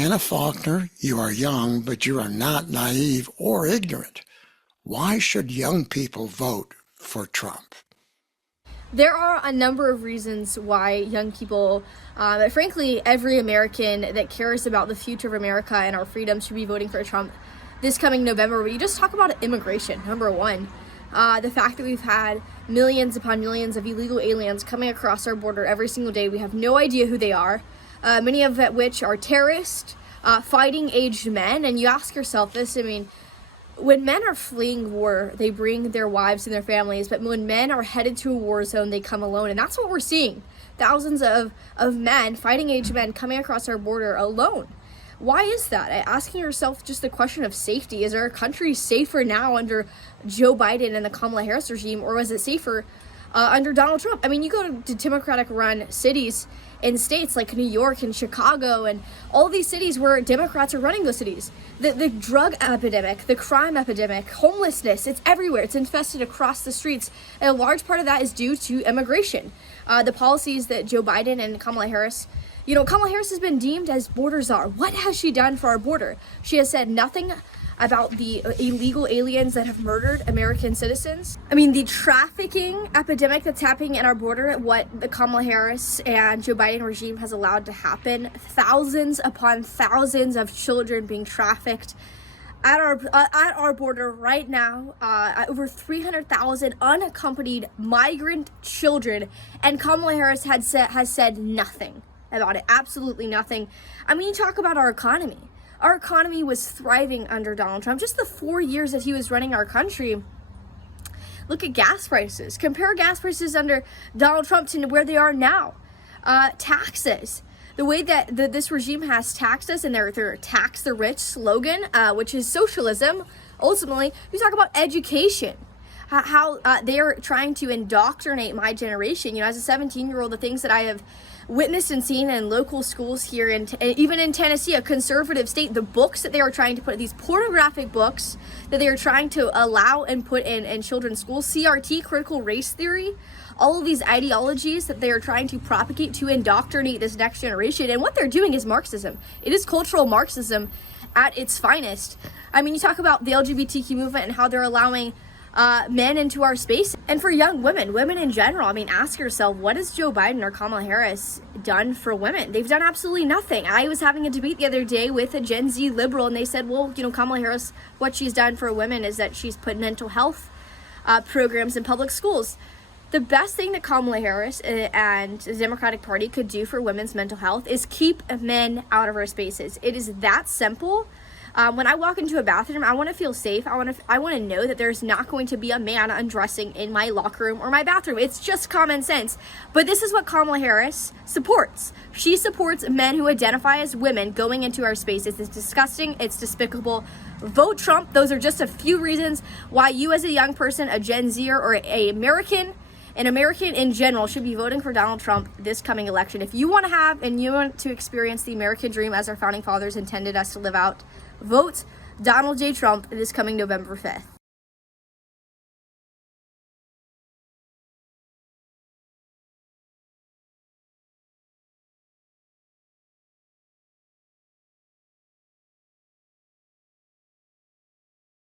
Hannah Faulkner, you are young, but you are not naive or ignorant. Why should young people vote for Trump? There are a number of reasons why young people, frankly, every American that cares about the future of America and our freedom should be voting for Trump this coming November. But you just talk about immigration, number one. The fact that we've had millions upon millions of illegal aliens coming across our border every single day. We have no idea who they are, many of which are terrorists, fighting aged men. And you ask yourself this, when men are fleeing war, they bring their wives and their families, but when men are headed to a war zone, they come alone. And that's what we're seeing. Thousands of men, fighting age men, coming across our border alone. Why is that? Asking yourself just the question of safety. Is our country safer now under Joe Biden and the Kamala Harris regime, or was it safer under Donald Trump? You go to Democratic-run cities in states like New York and Chicago and all these cities where Democrats are running those cities. The drug epidemic, the crime epidemic, homelessness, it's everywhere. It's infested across the streets. And a large part of that is due to immigration. The policies that Joe Biden and Kamala Harris, Kamala Harris has been deemed as border czar. What has she done for our border? She has said nothing about the illegal aliens that have murdered American citizens. The trafficking epidemic that's happening at our border, what the Kamala Harris and Joe Biden regime has allowed to happen, thousands upon thousands of children being trafficked at our border right now, over 300,000 unaccompanied migrant children, and Kamala Harris has said nothing about it, absolutely nothing. You talk about our economy. Our economy was thriving under Donald Trump. Just the 4 years that he was running our country. Look at gas prices. Compare gas prices under Donald Trump to where they are now. Taxes. The way that this regime has taxed us and their tax the rich slogan, which is socialism, ultimately, you talk about education. How they are trying to indoctrinate my generation. As a 17-year-old, the things that I have witnessed and seen in local schools here, and even in Tennessee, a conservative state, the books that they are trying to put, these pornographic books that they are trying to allow and put in children's schools, CRT, critical race theory, all of these ideologies that they are trying to propagate to indoctrinate this next generation. And what they're doing is Marxism. It is cultural Marxism at its finest. You talk about the LGBTQ movement and how they're allowing men into our space. And for young women in general, ask yourself, what has Joe Biden or Kamala Harris done for women? They've done absolutely nothing. I was having a debate the other day with a Gen Z liberal, and they said, well, Kamala Harris, what she's done for women is that she's put mental health programs in public schools. The best thing that Kamala Harris and the Democratic Party could do for women's mental health is keep men out of our spaces. It is that simple. When I walk into a bathroom, I want to feel safe. I want to know that there's not going to be a man undressing in my locker room or my bathroom. It's just common sense. But this is what Kamala Harris supports. She supports men who identify as women going into our spaces. It's disgusting. It's despicable. Vote Trump. Those are just a few reasons why you, as a young person, a Gen Zer, or an American in general, should be voting for Donald Trump this coming election. If you want to have and you want to experience the American dream as our founding fathers intended us to live out, vote Donald J. Trump this coming November 5th.